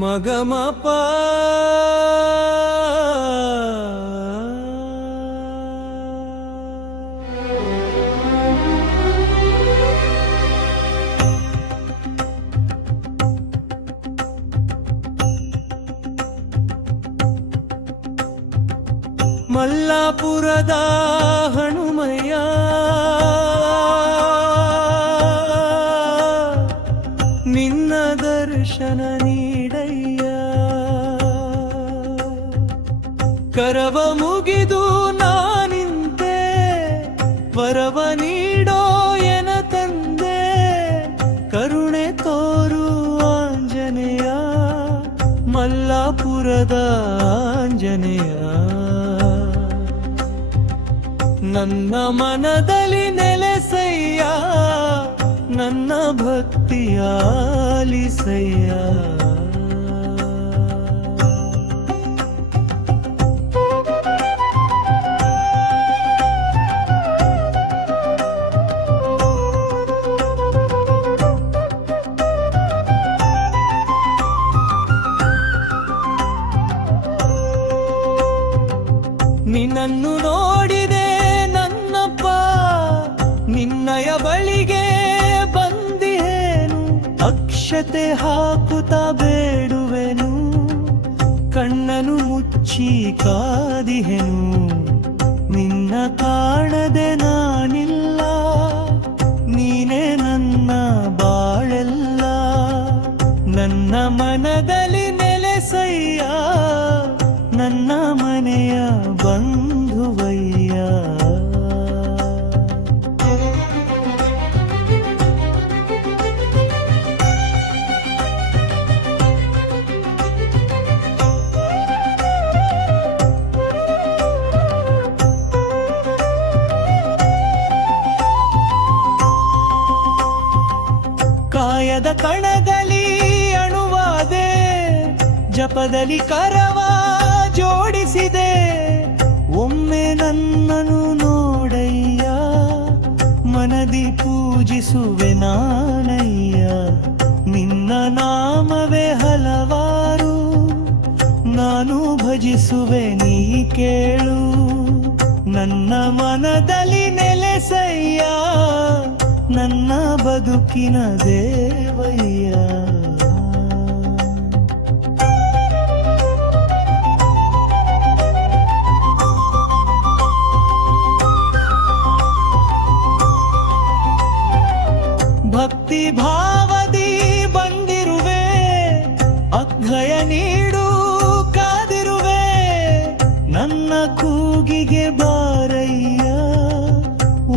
ಮಗಮಪ ಮಲ್ಲಾಪುರದ ಹನುಮಯ್ಯ ನಿನ್ನ ದರ್ಶನ ನೀಡಯ್ಯ ಕರವ ಮುಗಿದು ನಾನಿಂತೆ ವರವ ನೀಡೋ ಎನ ತಂದೆ ಕರುಣೆ ತೋರು ಆಂಜನೇಯ ಮಲ್ಲಾಪುರದ ಆಂಜನೇಯ ನನ್ನ ಮನದಲ್ಲಿ ನೆಲೆಸಯ್ಯ ನನ್ನ ಭಕ್ತಿಯ ಆಲಿಸಯ್ಯ ನಿನ್ನನ್ನು ನೋಡಿದೆ ನನ್ನಪ್ಪ ನಿನ್ನಯ ಬಳಿಗೆ ಬಂದಿಹೇನು ಅಕ್ಷತೆ ಹಾಕುತ್ತಾ ಬೇಡುವೆನು ಕಣ್ಣನು ಮುಚ್ಚಿ ಕಾದಿಹೆನು ನಿನ್ನ ಕಾಣದೆ ನಾನಿಲ್ಲ ನೀನೇ ನನ್ನ ಬಾಳೆಲ್ಲ ನನ್ನ ಮನದಲ್ಲಿ ನೆಲೆಸಯ್ಯ ನನ್ನ ಮನೆಯ ಬಂಧುವಯ್ಯ ಕಾಯದ ಕಣದಲ್ಲಿ ಅಣುವಾದೆ ಜಪದಲ್ಲಿ ಕರವ ಜೋಡಿಸಿದೆ ಒಮ್ಮೆ ನನ್ನನು ನೋಡಯ್ಯ ಮನದಿ ಪೂಜಿಸುವೆ ನಾನಯ್ಯ ನಿನ್ನ ನಾಮವೇ ಹಲವಾರು ನಾನು ಭಜಿಸುವೆ ನೀ ಕೇಳು ನನ್ನ ಮನದಲ್ಲಿ ನೆಲೆಸಯ್ಯ ನನ್ನ ಬದುಕಿನ ದೇವಯ್ಯ ಭಕ್ತಿ ಭಾವದಿ ಬಂದಿರುವೆ ಅಗ್ಗಯ ನೀಡು ಕಾದಿರುವೆ ನನ್ನ ಕೂಗಿಗೆ ಬಾರಯ್ಯ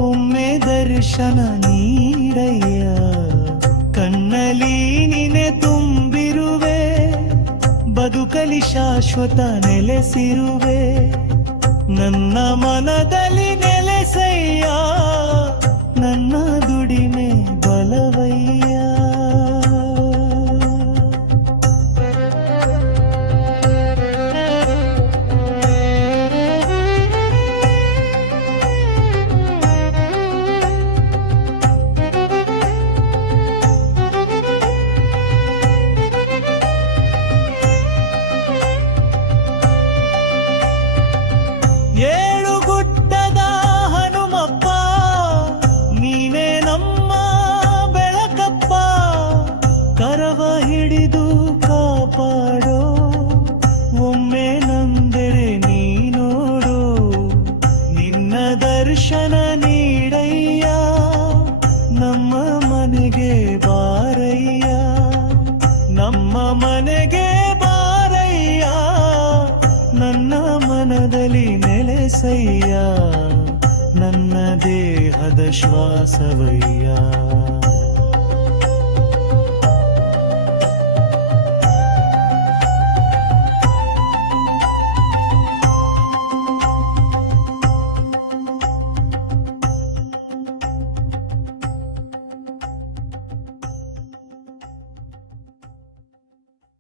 ಒಮ್ಮೆ ದರ್ಶನ ನೀಡಯ್ಯ ಕಣ್ಣಲ್ಲಿ ನೀನೆ ತುಂಬಿರುವೆ ಬದುಕಲಿ ಶಾಶ್ವತ ನೆಲೆಸಿರುವೆ ನನ್ನ ಮನದಲ್ಲಿ ನೆಲೆಸಯ್ಯ ನನ್ನ ದುಡಿಮೆ ಬಲವಯ್ಯ ಏಳು ಗುಡ್ಡದ ಹನುಮಪ್ಪ ನೀನೇ ನಮ್ಮ ಬೆಳಕಪ್ಪ ಕರವ ಹಿಡಿದು ಕಾಪಾಡೋ ಒಮ್ಮೆ ನಂದರೆ ನೀ ನೋಡೋ ನಿನ್ನ ದರ್ಶನ ನೀಡಯ್ಯ ನಮ್ಮ ಮನೆಗೆ ಬಾರಯ್ಯ ನಮ್ಮ ಮನೆಗೆ ಬಾರಯ್ಯ ನನ್ನ ಮನದಲ್ಲಿ ನೆಲೆಸಯ್ಯ ನನ್ನ ದೇಹದ ಶ್ವಾಸವಯ್ಯ